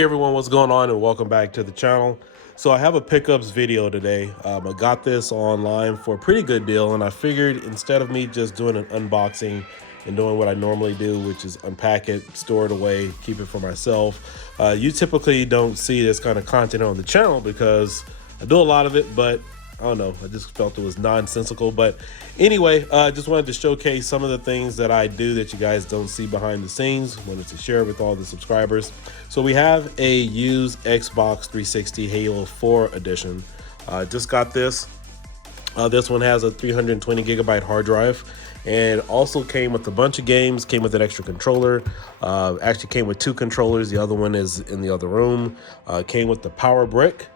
Hey everyone, what's going on, and welcome back to the channel. So I have a pickups video today. I got this online for a pretty good deal, and I figured instead of me just doing an unboxing and doing what I normally do, which is unpack it, store it away, keep it for myself. You typically don't see this kind of content on the channel because I do a lot of it, but I don't know, I just felt it was nonsensical. But anyway, I just wanted to showcase some of the things that I do that you guys don't see behind the scenes. Wanted to share with all the subscribers. So we have a used Xbox 360 Halo 4 edition. Just got this. This one has a 320 gigabyte hard drive, and also came with a bunch of games, came with an extra controller. Actually came with two controllers. The other one is in the other room. Came with the power brick,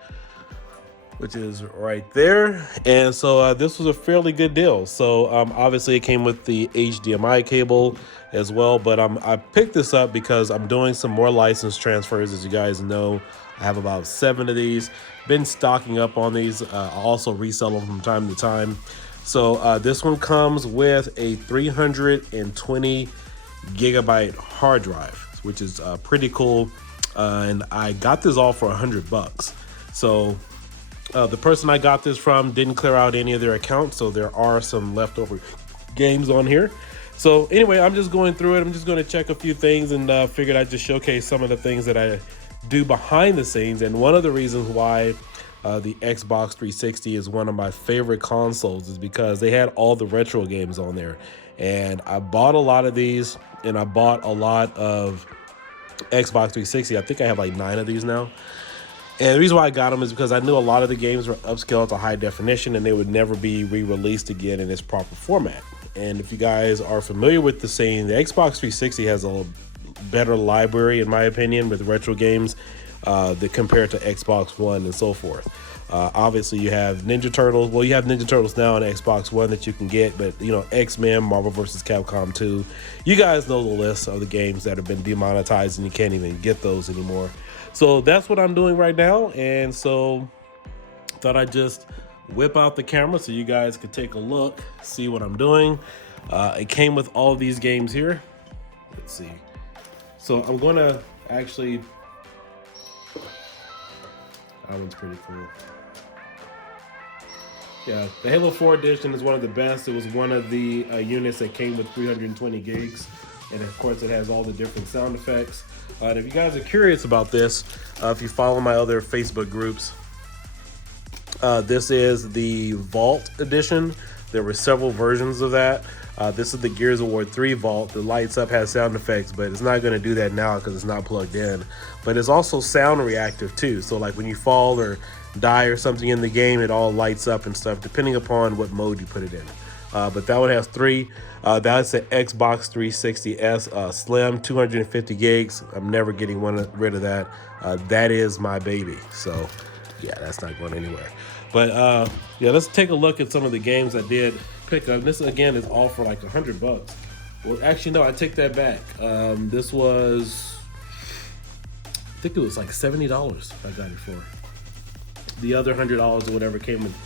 which is right there. And so this was a fairly good deal. So obviously it came with the HDMI cable as well, but I picked this up because I'm doing some more license transfers. As you guys know, I have about 7 of these. Been stocking up on these. I also resell them from time to time. So this one comes with a 320 gigabyte hard drive, which is pretty cool. And I got this all for $100. So the person I got this from didn't clear out any of their accounts, so there are some leftover games on here. So anyway, I'm just going through it. I'm just going to check a few things, and figured I'd just showcase some of the things that I do behind the scenes. And one of the reasons why the Xbox 360 is one of my favorite consoles is because they had all the retro games on there. And I bought a lot of these, and I bought a lot of Xbox 360. I think I have like 9 of these now. And the reason why I got them is because I knew a lot of the games were upscaled to high definition and they would never be re-released again in its proper format. And if you guys are familiar with the saying, the Xbox 360 has a better library, in my opinion, with retro games that compared to Xbox One and so forth. Obviously, you have Ninja Turtles. Well, you have Ninja Turtles now on Xbox One that you can get, but you know, Xmen, Marvel vs. Capcom 2. You guys know the list of the games that have been demonetized and you can't even get those anymore. So that's what I'm doing right now, and so thought I'd just whip out the camera so you guys could take a look, see what I'm doing. It came with all these games here. Let's see. So I'm gonna actually, that one's pretty cool. Yeah, the Halo 4 edition is one of the best. It was one of the units that came with 320 gigs. And of course it has all the different sound effects. And if you guys are curious about this, if you follow my other Facebook groups, this is the Vault edition. There were several versions of that. This is the Gears of War 3 Vault. The lights up has sound effects, but it's not gonna do that now because it's not plugged in. But it's also sound reactive too. So like when you fall or die or something in the game, it all lights up and stuff, depending upon what mode you put it in. But that one has 3. That's the Xbox 360S Slim, 250 gigs. I'm never getting rid of that. That is my baby. So yeah, that's not going anywhere. But yeah, let's take a look at some of the games I did pick up. This again is all for like $100. Well, actually no, I take that back. This was, I think it was like $70 I got it for. The other $100 or whatever came with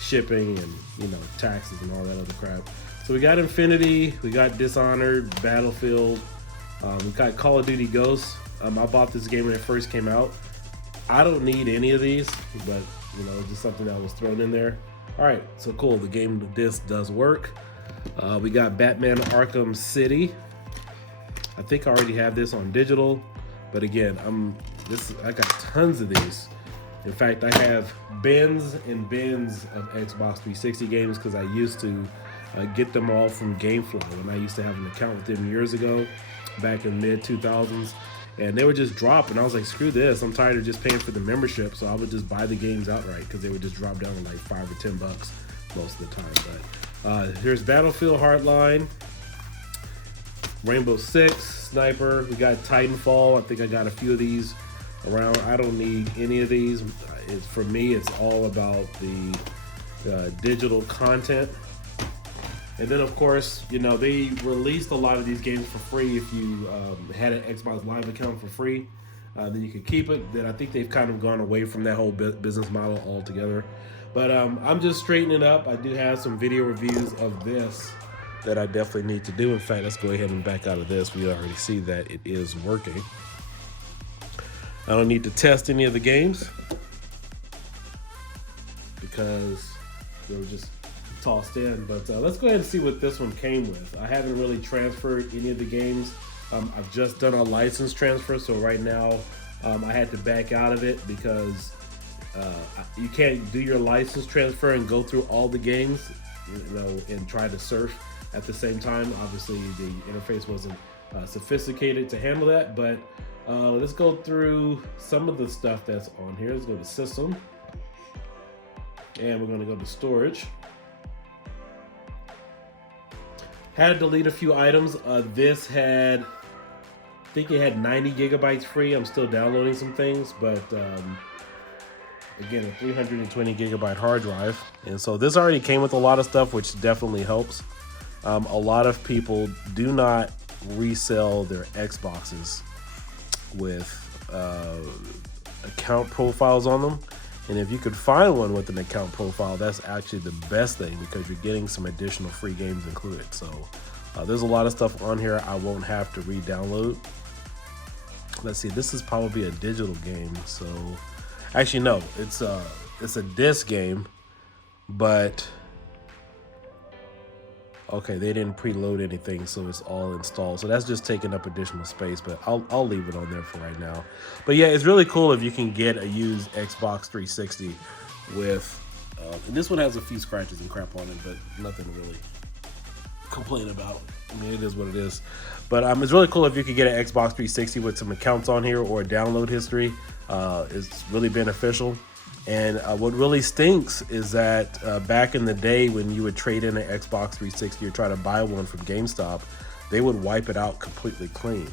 shipping and, you know, taxes and all that other crap. So we got Infinity, we got Dishonored, Battlefield, we got Call of Duty Ghosts. I bought this game when it first came out. I don't need any of these, but you know, it's just something that was thrown in there. All right, so cool, the game disc does work. We got Batman Arkham City. I think I already have this on digital, but again, I got tons of these. In fact, I have bins and bins of Xbox 360 games because I used to get them all from Gamefly when I used to have an account with them years ago, back in mid-2000s. And they would just drop, and I was like, screw this. I'm tired of just paying for the membership, so I would just buy the games outright because they would just drop down to like $5 or $10 most of the time. But here's Battlefield Hardline, Rainbow Six, Sniper. We got Titanfall. I think I got a few of these around. I don't need any of these. For me, it's all about the digital content. And then of course, you know, they released a lot of these games for free. If you had an Xbox Live account for free, then you could keep it. Then I think they've kind of gone away from that whole business model altogether. But I'm just straightening up. I do have some video reviews of this that I definitely need to do. In fact, let's go ahead and back out of this. We already see that it is working. I don't need to test any of the games because they were just tossed in. But let's go ahead and see what this one came with. I haven't really transferred any of the games. I've just done a license transfer, so right now I had to back out of it because you can't do your license transfer and go through all the games, and try to surf at the same time. Obviously, the interface wasn't sophisticated to handle that, but let's go through some of the stuff that's on here. Let's go to System, and we're going to go to Storage. Had to delete a few items. This had, I think it had 90 gigabytes free. I'm still downloading some things, but again, a 320 gigabyte hard drive. And so this already came with a lot of stuff, which definitely helps. A lot of people do not resell their Xboxes with account profiles on them. And if you could find one with an account profile, that's actually the best thing because you're getting some additional free games included. So there's a lot of stuff on here I won't have to re-download. Let's see, this is probably a digital game. So actually, no, it's a disc game, but okay, they didn't preload anything, so it's all installed. So that's just taking up additional space, but I'll leave it on there for right now. But yeah, it's really cool if you can get a used Xbox 360 with, and this one has a few scratches and crap on it, but nothing to really complain about. I mean, it is what it is. But it's really cool if you could get an Xbox 360 with some accounts on here or a download history. It's really beneficial. And what really stinks is that back in the day when you would trade in an Xbox 360 or try to buy one from GameStop, they would wipe it out completely clean.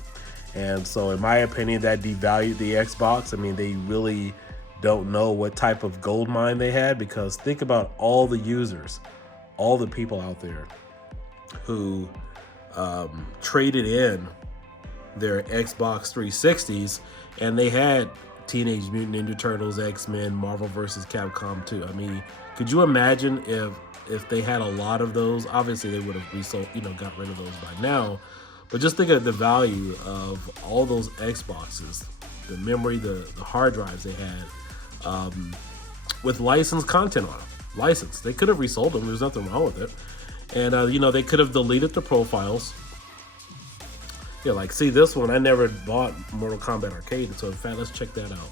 And so in my opinion, that devalued the Xbox. I mean, they really don't know what type of gold mine they had, because think about all the users, all the people out there who traded in their Xbox 360s and they had Teenage Mutant Ninja Turtles, X-Men, Marvel vs. Capcom 2. I mean, could you imagine if they had a lot of those? Obviously, they would have resold, got rid of those by now. But just think of the value of all those Xboxes, the memory, the hard drives they had, with licensed content on them. Licensed. They could have resold them. There's nothing wrong with it. And, they could have deleted the profiles. Yeah, like, see this one, I never bought Mortal Kombat Arcade, so in fact, let's check that out.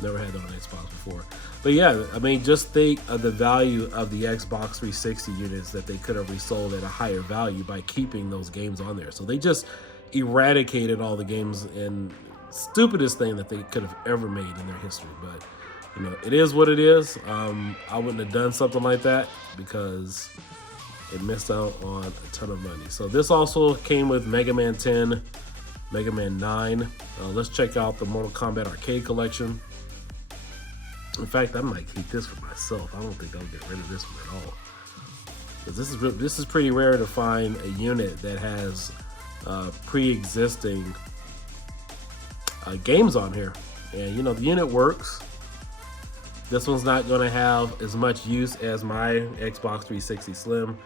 Never had that on Xbox before. But yeah, I mean, just think of the value of the Xbox 360 units that they could have resold at a higher value by keeping those games on there. So they just eradicated all the games, and stupidest thing that they could have ever made in their history. But, it is what it is. I wouldn't have done something like that because it missed out on a ton of money. So this also came with Mega Man 10, Mega Man 9. Let's check out the Mortal Kombat Arcade Collection. In fact, I might keep this for myself. I don't think I'll get rid of this one at all, because this is pretty rare to find a unit that has pre-existing games on here. And the unit works. This one's not going to have as much use as my Xbox 360 Slim,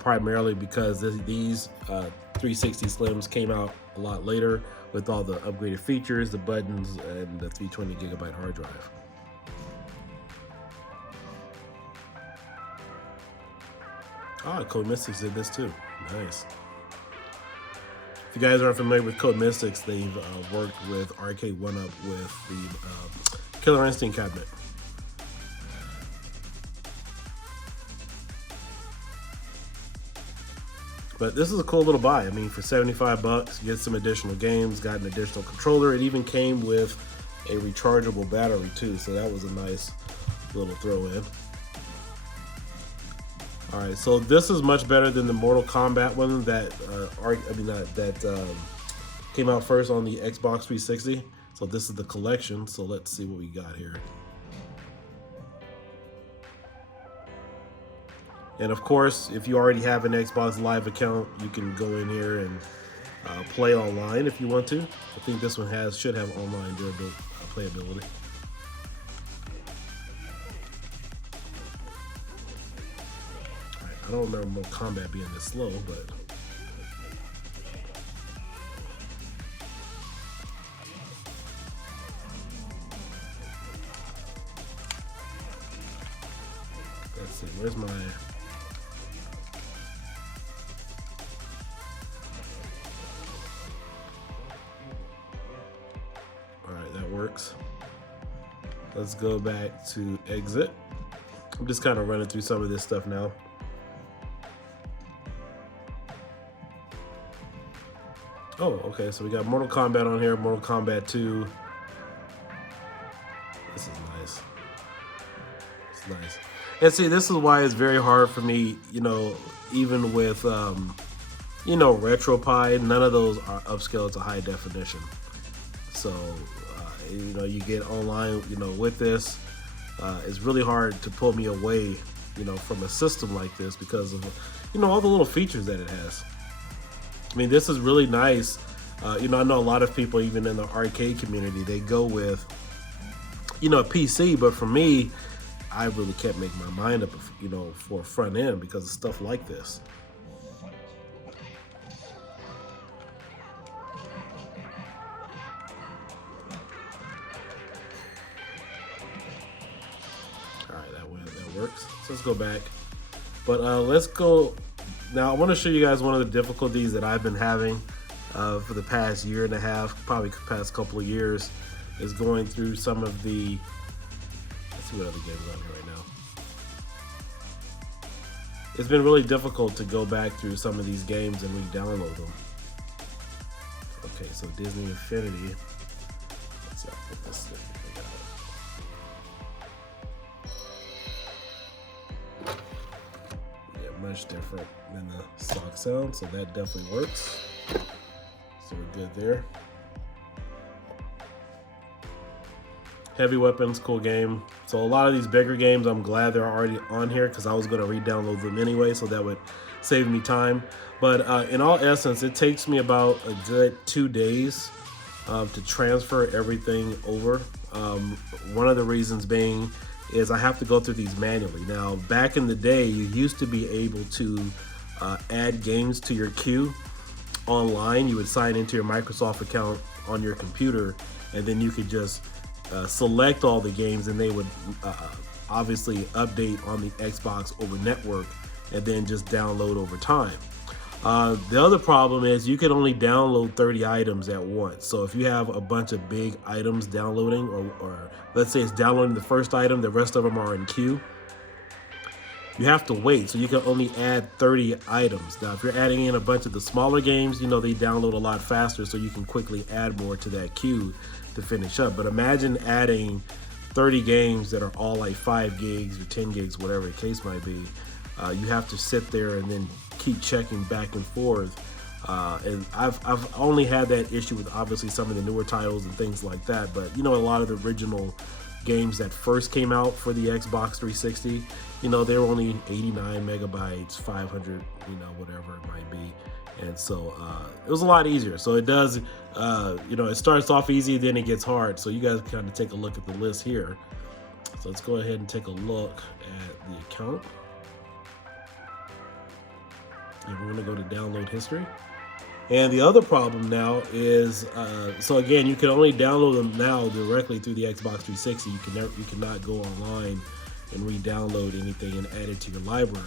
primarily because these 360 Slims came out a lot later with all the upgraded features, the buttons, and the 320 gigabyte hard drive. Code Mystics did this too. Nice. If you guys aren't familiar with Code Mystics, they've worked with Arcade 1-Up with the Killer Instinct cabinet. But this is a cool little buy. I mean, for 75 bucks, you get some additional games, got an additional controller. It even came with a rechargeable battery too, so that was a nice little throw in. All right, so this is much better than the Mortal Kombat one that came out first on the Xbox 360. So this is the collection. So let's see what we got here. And of course, if you already have an Xbox Live account, you can go in here and play online if you want to. I think this one should have online playability. All right, I don't remember Mortal Kombat being this slow, but see, where's my... All right, that works. Let's go back to exit. I'm just kind of running through some of this stuff now. Oh, okay, so we got Mortal Kombat on here, Mortal Kombat 2. This is nice. It's nice. And see, this is why it's very hard for me, you know, even with, you know, retropie, none of those are upscaled to high definition. So, you know, you get online, you know, with this, it's really hard to pull me away, you know, from a system like this because of, you know, all the little features that it has. I mean, this is really nice. You know, I know a lot of people, even in the arcade community, they go with, you know, a PC, but for me, I really can't make my mind up, you know, for a front end because of stuff like this. All right, that works. So let's go back. But let's go. Now, I want to show you guys one of the difficulties that I've been having for the past year and a half, probably past couple of years, is going through some of the, let's see what other games are on here right now. It's been really difficult to go back through some of these games and re-download them. Okay, so Disney Infinity. Let's see, I'll put this in. Much different than the stock sound, so that definitely works. So we're good there. Heavy Weapons, cool game. So a lot of these bigger games, I'm glad they're already on here because I was going to re-download them anyway, so that would save me time. But in all essence, it takes me about a good 2 days to transfer everything over. One of the reasons being is I have to go through these manually. Now, back in the day, you used to be able to add games to your queue online. You would sign into your Microsoft account on your computer, and then you could just select all the games, and they would obviously update on the Xbox over network, and then just download over time. The other problem is you could only download 30 items at once. So if you have a bunch of big items downloading, or let's say it's downloading the first item, the rest of them are in queue, you have to wait. So you can only add 30 items. Now, if you're adding in a bunch of the smaller games, you know, they download a lot faster, so you can quickly add more to that queue to finish up. But imagine adding 30 games that are all like 5 gigs or 10 gigs, whatever the case might be. You have to sit there and then keep checking back and forth. And I've only had that issue with obviously some of the newer titles and things like that. But, you know, a lot of the original games that first came out for the Xbox 360, you know, they were only 89 megabytes, 500, you know, whatever it might be. And so it was a lot easier. So it does, you know, it starts off easy, then it gets hard. So you guys kind of take a look at the list here. So let's go ahead and take a look at the account. And we're gonna go to download history. And the other problem now is, so again, you can only download them now directly through the Xbox 360. You cannot go online and re-download anything and add it to your library.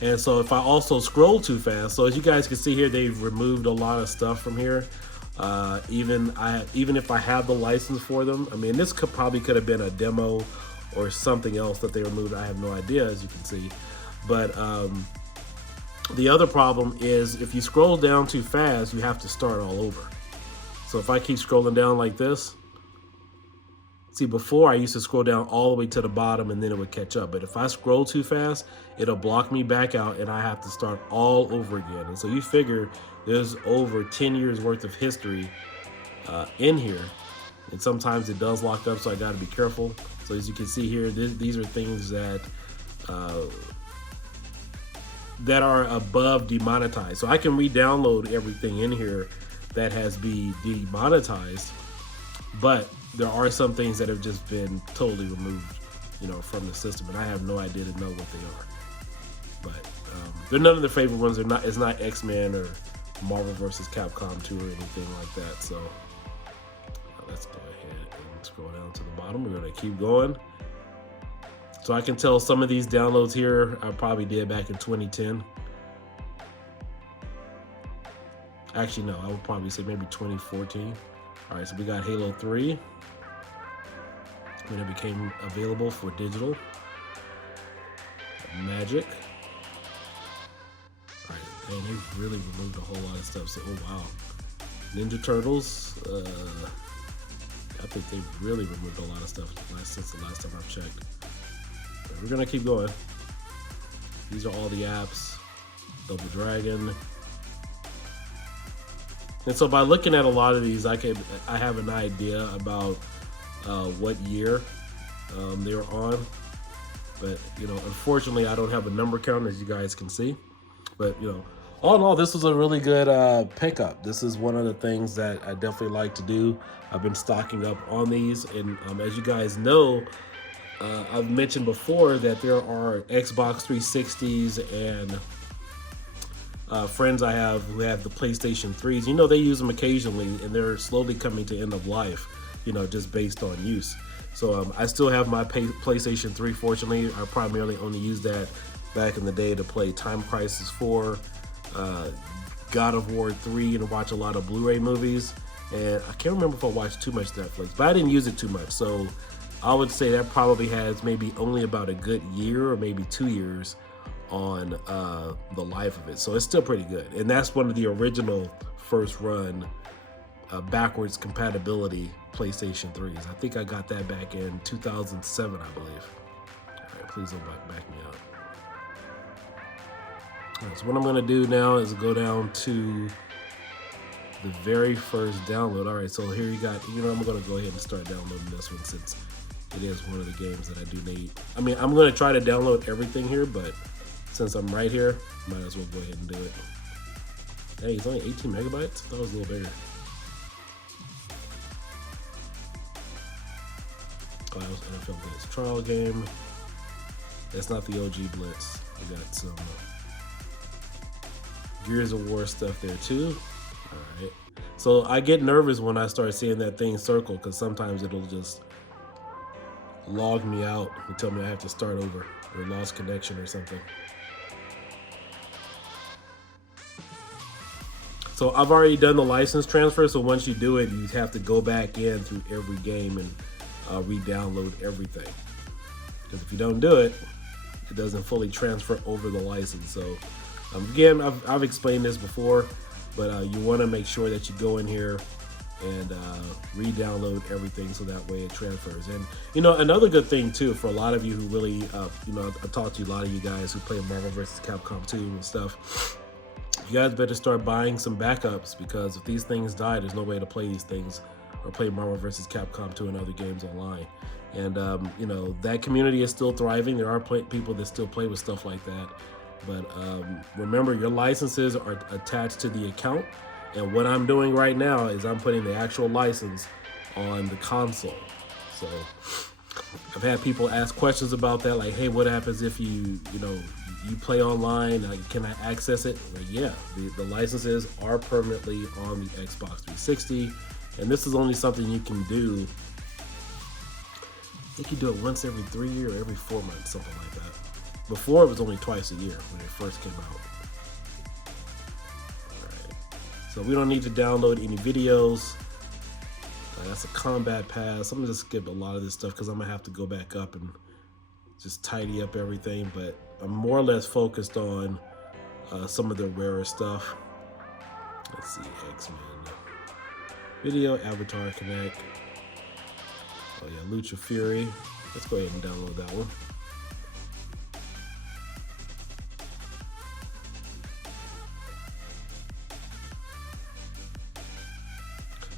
And so if I also scroll too fast, so as you guys can see here, they've removed a lot of stuff from here. Even if I have the license for them, I mean, this probably could have been a demo or something else that they removed. I have no idea, as you can see. But the other problem is if you scroll down too fast, you have to start all over. So if I keep scrolling down like this, see, before I used to scroll down all the way to the bottom and then it would catch up. But if I scroll too fast, it'll block me back out and I have to start all over again. And so you figure there's over 10 years worth of history in here. And sometimes it does lock up, so I gotta be careful. So as you can see here, these are things that are above demonetized. So I can re-download everything in here that has been demonetized, but there are some things that have just been totally removed, you know, from the system, and I have no idea to know what they are. But they're none of the favorite ones. They're not. It's not X-Men or Marvel vs. Capcom 2 or anything like that. So let's go ahead and scroll down to the bottom. We're gonna keep going. So I can tell some of these downloads here I probably did back in 2010. Actually, no, I would probably say maybe 2014. All right, so we got Halo 3 when it became available for digital. Magic. All right, and they really removed a whole lot of stuff. So, oh wow. Ninja Turtles. I think they really removed a lot of stuff since the last time I've checked. But we're gonna keep going. These are all the apps. Double Dragon. And so by looking at a lot of these, I have an idea about what year they were on. But you know, unfortunately, I don't have a number count, as you guys can see. But you know, all in all, this was a really good pickup. This is one of the things that I definitely like to do. I've been stocking up on these, and as you guys know, I've mentioned before that there are Xbox 360s and friends I have who have the PlayStation 3s. You know, they use them occasionally, and they're slowly coming to end of life, you know, just based on use. So I still have my PlayStation 3, fortunately. I primarily only used that back in the day to play Time Crisis 4, God of War 3, and watch a lot of Blu-ray movies. And I can't remember if I watched too much Netflix, but I didn't use it too much. So I would say that probably has maybe only about a good year or maybe 2 years on the life of it. So it's still pretty good. And that's one of the original first run backwards compatibility PlayStation 3s. I think I got that back in 2007, I believe. All right, please don't back me up. All right, so what I'm gonna do now is go down to the very first download. All right, so here you got, you know, I'm gonna go ahead and start downloading this one since it is one of the games that I do need. I mean, I'm gonna try to download everything here, but since I'm right here, might as well go ahead and do it. Hey, it's only 18 megabytes? I thought it was a little bigger. Oh, that was NFL Blitz trial game. That's not the OG Blitz. We got some Gears of War stuff there too. All right. So I get nervous when I start seeing that thing circle, because sometimes it'll just log me out and tell me I have to start over or lost connection or something. So I've already done the license transfer, so once you do it, you have to go back in through every game and re-download everything. Because if you don't do it, it doesn't fully transfer over the license. So again, I've explained this before, but you want to make sure that you go in here and re-download everything so that way it transfers. And you know, another good thing too for a lot of you who really, you know, I've talked to a lot of you guys who play Marvel vs. Capcom 2 and stuff. You guys better start buying some backups, because if these things die, there's no way to play these things or play Marvel vs. Capcom 2 and other games online. And you know, that community is still thriving. There are people that still play with stuff like that. But remember, your licenses are attached to the account. And what I'm doing right now is I'm putting the actual license on the console. So I've had people ask questions about that, like, hey, what happens if you know, you play online, can I access it? Well, yeah, the licenses are permanently on the Xbox 360, and this is only something you can do, I think you do it once every 3 years or every 4 months, something like that. Before, it was only twice a year when it first came out. All right. So we don't need to download any videos. That's a combat pass. I'm gonna just skip a lot of this stuff because I'm gonna have to go back up and just tidy up everything, but I'm more or less focused on some of the rarer stuff. Let's see, Xmen. Video, Avatar Connect. Oh yeah, Lucha Fury. Let's go ahead and download that one.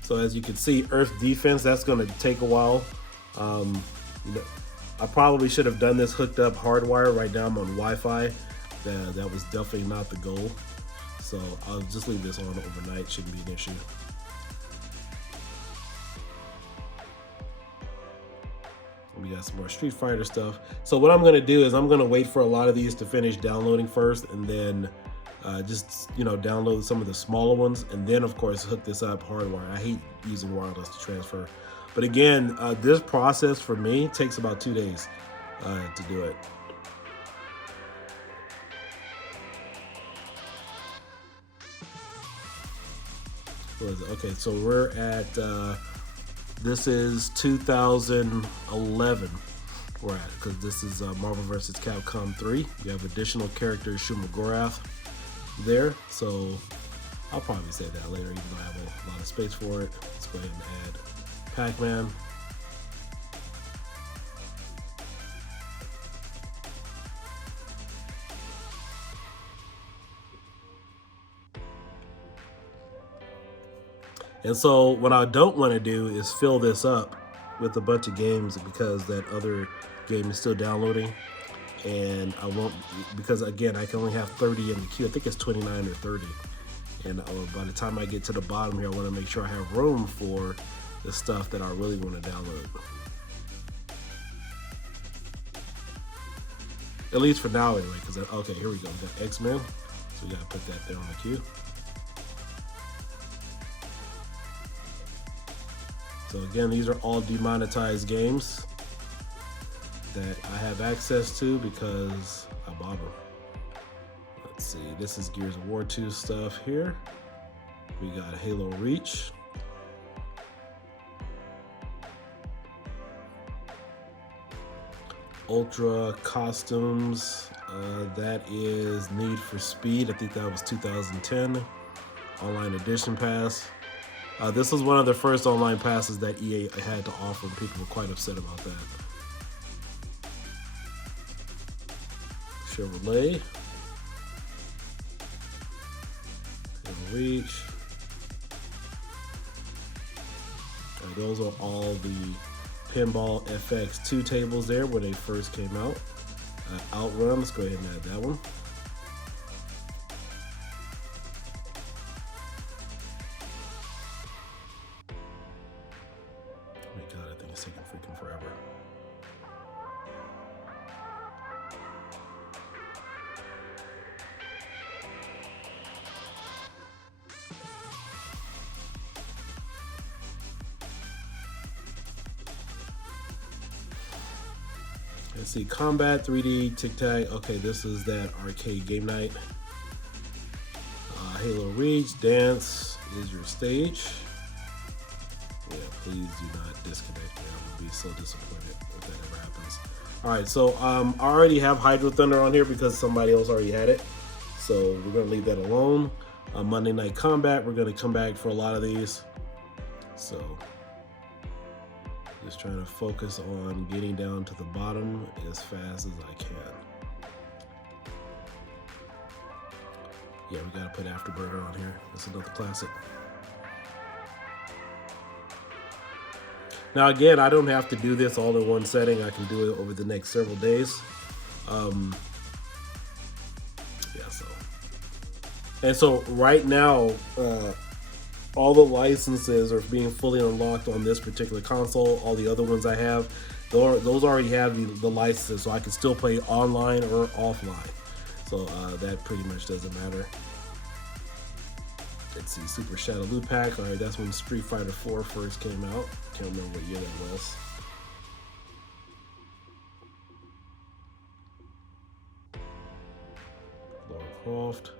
So as you can see, Earth Defense, that's gonna take a while. You know, I probably should have done this hooked up hardwire. Right now I'm on Wi-Fi. That was definitely not the goal. So I'll just leave this on overnight, shouldn't be an issue. We got some more Street Fighter stuff. So what I'm gonna do is I'm gonna wait for a lot of these to finish downloading first, and then just, you know, download some of the smaller ones, and then of course hook this up hardwire. I hate using wireless to transfer. But again, this process for me takes about 2 days. to do it. What is it? Okay, so we're at, this is 2011 we're at, because this is Marvel vs. Capcom 3. You have additional characters, Shumagorath there, so I'll probably say that later, even though I have a lot of space for it. Let's go ahead and add Pac-Man. And so what I don't want to do is fill this up with a bunch of games because that other game is still downloading. And I won't, because again, I can only have 30 in the queue. I think it's 29 or 30. And by the time I get to the bottom here, I want to make sure I have room for the stuff that I really want to download. At least for now anyway, because, okay, here we go. We got Xmen, so we got to put that there on the queue. So again, these are all demonetized games that I have access to because I bought them. Let's see, this is Gears of War 2 stuff here. We got Halo Reach. Ultra Costumes, that is Need for Speed. I think that was 2010. Online Edition Pass. This was one of the first online passes that EA had to offer, and people were quite upset about that. Chevrolet. Reach. Those are all the Pinball FX2 tables there where they first came out. Outrun, let's go ahead and add that one. Oh my god, I think it's taking freaking forever. Let's see, Combat 3D Tic Tac. Okay, this is that arcade game night. Halo Reach, Dance is your stage. Yeah, please do not disconnect me. I would be so disappointed if that ever happens. All right, so I already have Hydro Thunder on here because somebody else already had it. So we're gonna leave that alone. Monday Night Combat, we're gonna come back for a lot of these. So just trying to focus on getting down to the bottom as fast as I can. Yeah, we gotta put Afterburner on here. That's another classic. Now again, I don't have to do this all in one setting. I can do it over the next several days. Yeah, so. And so right now, all the licenses are being fully unlocked on this particular console. All the other ones I have, those already have the licenses, so I can still play online or offline. So that pretty much doesn't matter. Let's see, Super Shadow Loot Pack. All right, that's when Street Fighter 4 first came out. Can't remember what year that was. Lara Croft.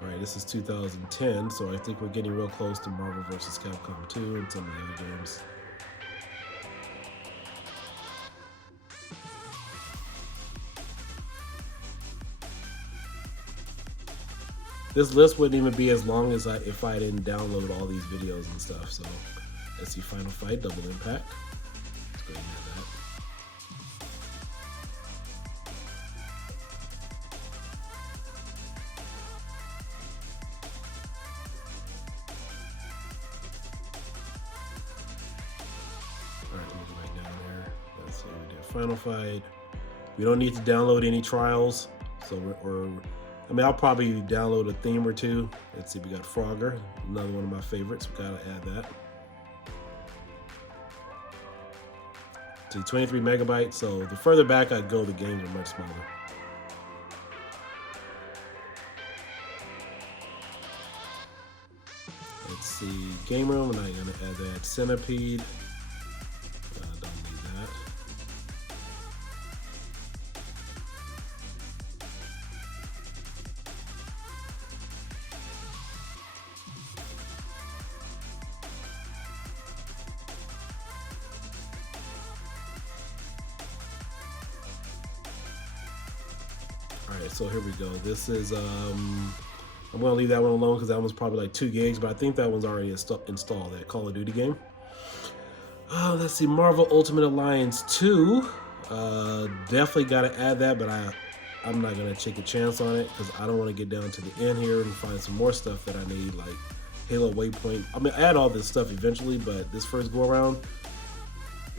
All right, this is 2010, so I think we're getting real close to Marvel vs. Capcom 2 and some of the other games. This list wouldn't even be as long as if I didn't download all these videos and stuff. So let's see, Final Fight, Double Impact. Let's go ahead and add that. All right, let me go back down there. Let's see, we did Final Fight. We don't need to download any trials. So I mean, I'll probably download a theme or two. Let's see, we got Frogger, another one of my favorites. We gotta add that. See, 23 megabytes. So the further back I go, the games are much smaller. Let's see, Game Room, and I'm gonna add that. Centipede. Don't need that. All right, so here we go. This is I'm gonna leave that one alone because that one's probably like 2 gigs, but I think that one's already installed. That Call of Duty game. Let's see, Marvel Ultimate Alliance 2. Definitely got to add that, but I'm not gonna take a chance on it because I don't want to get down to the end here and find some more stuff that I need, like Halo Waypoint. I mean, I add all this stuff eventually, but this first go around,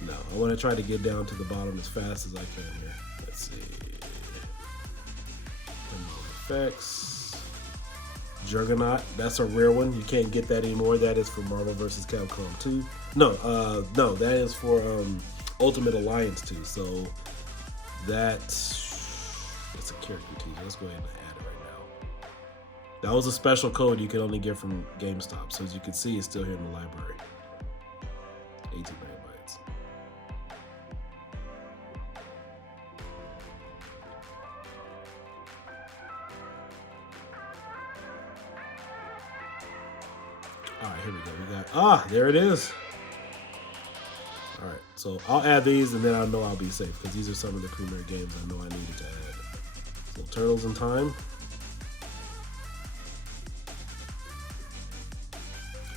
no. I want to try to get down to the bottom as fast as I can here. Let's see. Effects. Juggernaut. That's a rare one. You can't get that anymore. That is for Marvel vs. Capcom 2. No, that is for Ultimate Alliance 2. So it's a character teaser. Let's go ahead and add it right now. That was a special code you could only get from GameStop. So as you can see, it's still here in the library. 18 megabytes. All right, here we go. We got, there it is. All right, so I'll add these and then I know I'll be safe because these are some of the premier games I know I needed to add. So Turtles in Time.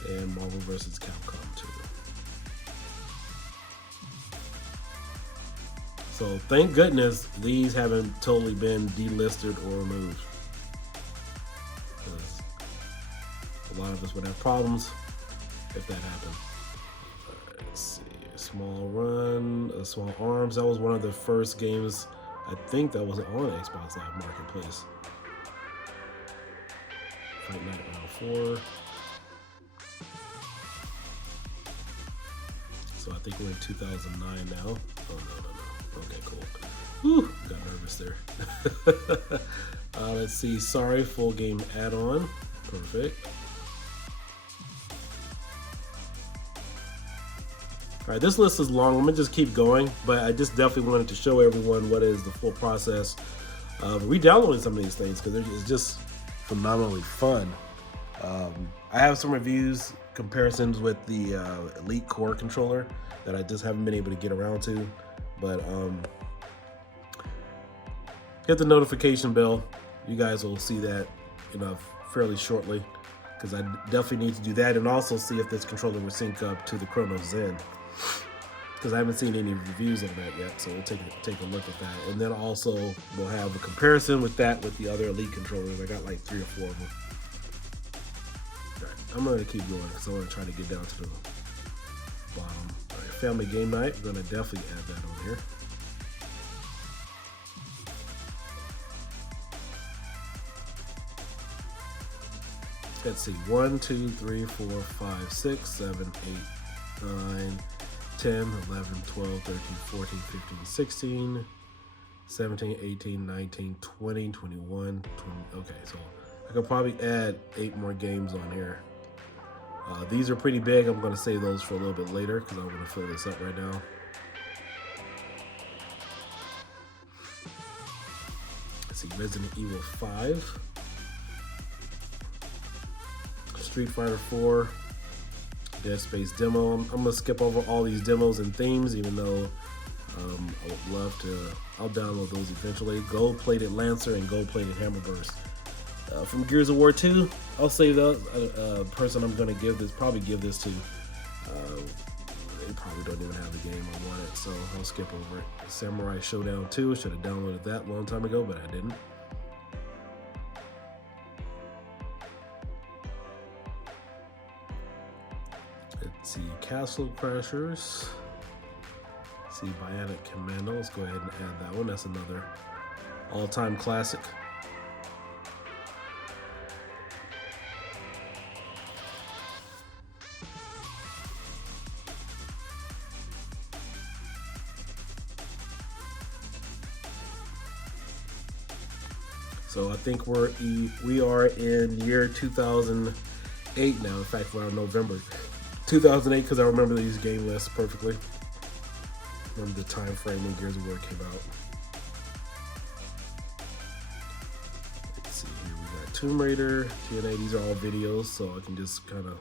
And Marvel vs. Capcom 2. So thank goodness these haven't totally been delisted or removed. Because a lot of us would have problems if that happened. All right, let's see. Small Run, Small Arms. That was one of the first games I think that was on Xbox Live Marketplace. Fight Night Round 4. So I think we're in 2009 now. Oh, no. Okay, cool. Whew, got nervous there. Let's see. Sorry, full game add-on. Perfect. All right, this list is long. I'm gonna just keep going, but I just definitely wanted to show everyone what is the full process of re-downloading some of these things because it's just phenomenally fun. I have some reviews, comparisons with the Elite Core controller that I just haven't been able to get around to, but hit the notification bell. You guys will see that, fairly shortly because I definitely need to do that and also see if this controller will sync up to the Chrono Zen. Because I haven't seen any reviews of that yet, so we'll take a look at that. And then also we'll have a comparison with that with the other Elite controllers. I got like 3 or 4 of them. All right, I'm gonna keep going because I want to try to get down to the bottom. All right, Family Game Night. I'm gonna definitely add that on here. Let's see, 1, 2, 3, 4, 5, 6, 7, 8, 9, 10, 11, 12, 13, 14, 15, 16, 17, 18, 19, 20, 21, 20. Okay, so I could probably add 8 more games on here. These are pretty big. I'm going to save those for a little bit later because I'm going to fill this up right now. Let's see, Resident Evil 5. Street Fighter 4. Dead Space demo. I'm gonna skip over all these demos and themes, even though I would love to. I'll download those eventually. Gold-plated Lancer and gold-plated Hammerburst. From Gears of War 2, I'll save those. Person I'm gonna probably give this to. They probably don't even have the game I wanted, so I'll skip over it. Samurai Showdown 2. Should have downloaded that a long time ago, but I didn't. Let's see, Castle Crashers. Let's see, Bionic Commando. Let's go ahead and add that one. That's another all-time classic. So I think we are in year 2008 now. In fact, we're in November 2008 because I remember these game lists perfectly. Remember the time frame when Gears of War came out. Let's see here, we got Tomb Raider, TNA. These are all videos, so I can just kind of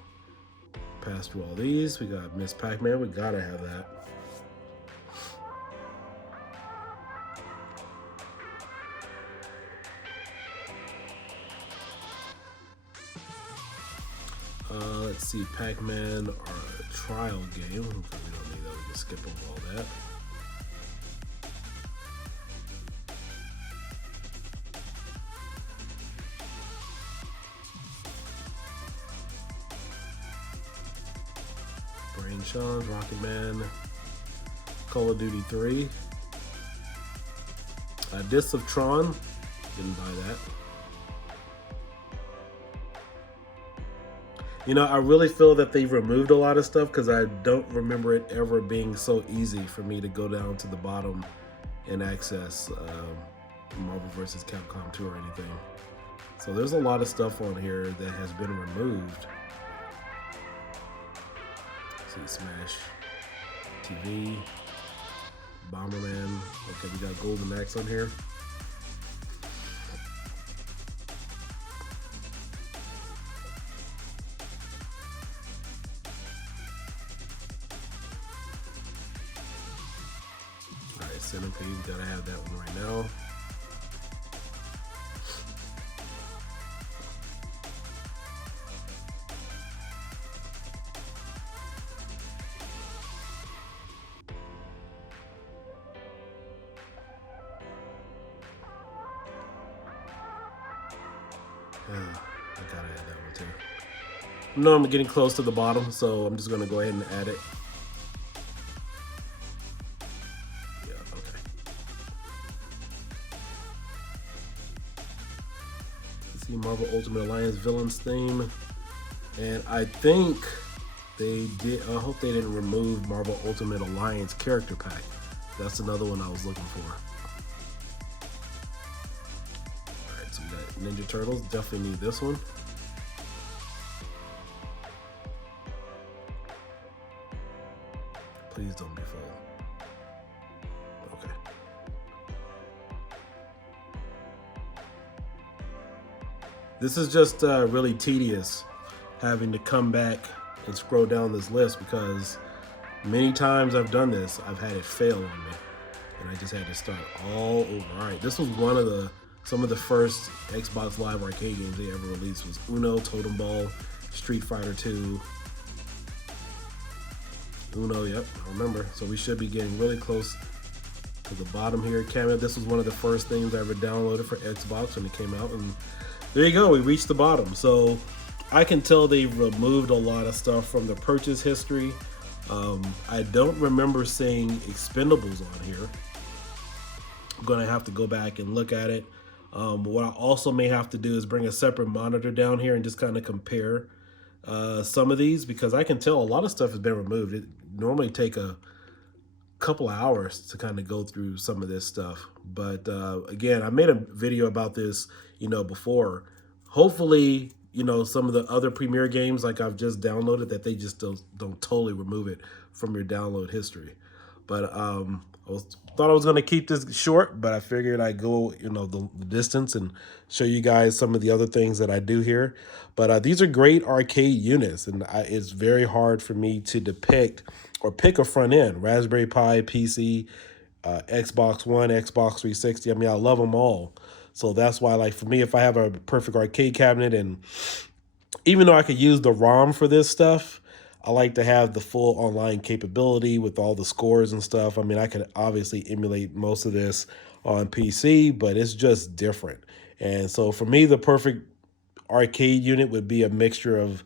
pass through all these. We got Miss Pac-Man. We gotta have that. . Let's see, Pac-Man, our trial game. We don't need that, we can skip over all that. Brain Sean, Rocket Man, Call of Duty 3. Discs of Tron, didn't buy that. You know, I really feel that they've removed a lot of stuff because I don't remember it ever being so easy for me to go down to the bottom and access Marvel vs. Capcom 2 or anything. So there's a lot of stuff on here that has been removed. Let's see, Smash TV, Bomberman. Okay, we got Golden Axe on here. Alright, Centipede, we gotta have that one right now. I gotta add that one too. No, I'm getting close to the bottom, so I'm just gonna go ahead and add it. Yeah, okay. Let's see, Marvel Ultimate Alliance Villains theme. And I think they did, I hope they didn't remove Marvel Ultimate Alliance character pack. That's another one I was looking for. So we got Ninja Turtles, definitely need this one. Please don't be full. Okay. This is just really tedious having to come back and scroll down this list because many times I've done this, I've had it fail on me. And I just had to start all over. All right, this was one of some of the first Xbox Live Arcade games they ever released was Uno, Totem Ball, Street Fighter 2. Uno, yep, I remember. So we should be getting really close to the bottom here. Cameo, this was one of the first things I ever downloaded for Xbox when it came out. And there you go, we reached the bottom. So I can tell they removed a lot of stuff from the purchase history. I don't remember seeing Expendables on here. I'm gonna have to go back and look at it. What I also may have to do is bring a separate monitor down here and just kind of compare some of these because I can tell a lot of stuff has been removed. It normally take a couple of hours to kind of go through some of this stuff. But again, I made a video about this, before. Hopefully, some of the other Premiere games like I've just downloaded that they just don't totally remove it from your download history. But thought I was going to keep this short, but I figured I'd go, the distance and show you guys some of the other things that I do here. But these are great arcade units, and it's very hard for me to depict or pick a front end. Raspberry Pi, PC, Xbox One, Xbox 360. I mean, I love them all. So that's why, like, for me, if I have a perfect arcade cabinet, and even though I could use the ROM for this stuff, I like to have the full online capability with all the scores and stuff. I mean, I could obviously emulate most of this on PC, but it's just different. And so for me, the perfect arcade unit would be a mixture of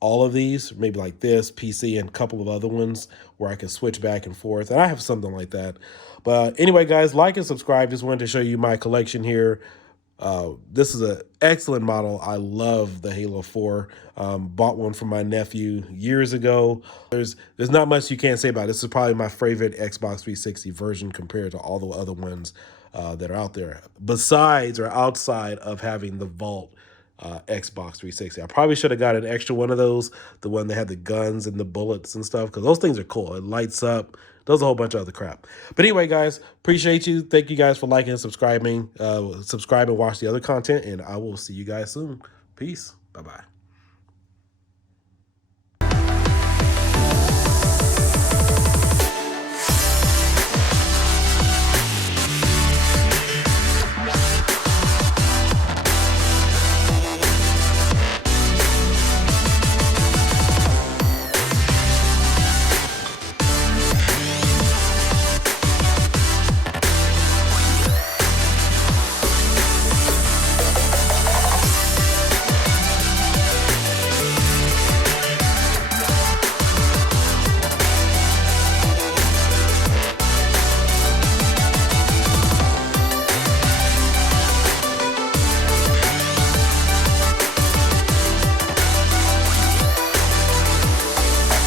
all of these, maybe like this, PC, and a couple of other ones where I can switch back and forth. And I have something like that. But anyway, guys, like and subscribe. Just wanted to show you my collection here. This is an excellent model. I love the Halo 4. Bought one for my nephew years ago. There's not much you can't say about it. This is probably my favorite Xbox 360 version compared to all the other ones that are out there. Besides or outside of having the Vault Xbox 360. I probably should have got an extra one of those, the one that had the guns and the bullets and stuff, because those things are cool. It lights up, does a whole bunch of other crap. But anyway, guys, appreciate you. Thank you guys for liking and subscribing. Subscribe and watch the other content, and I will see you guys soon. Peace. Bye-bye.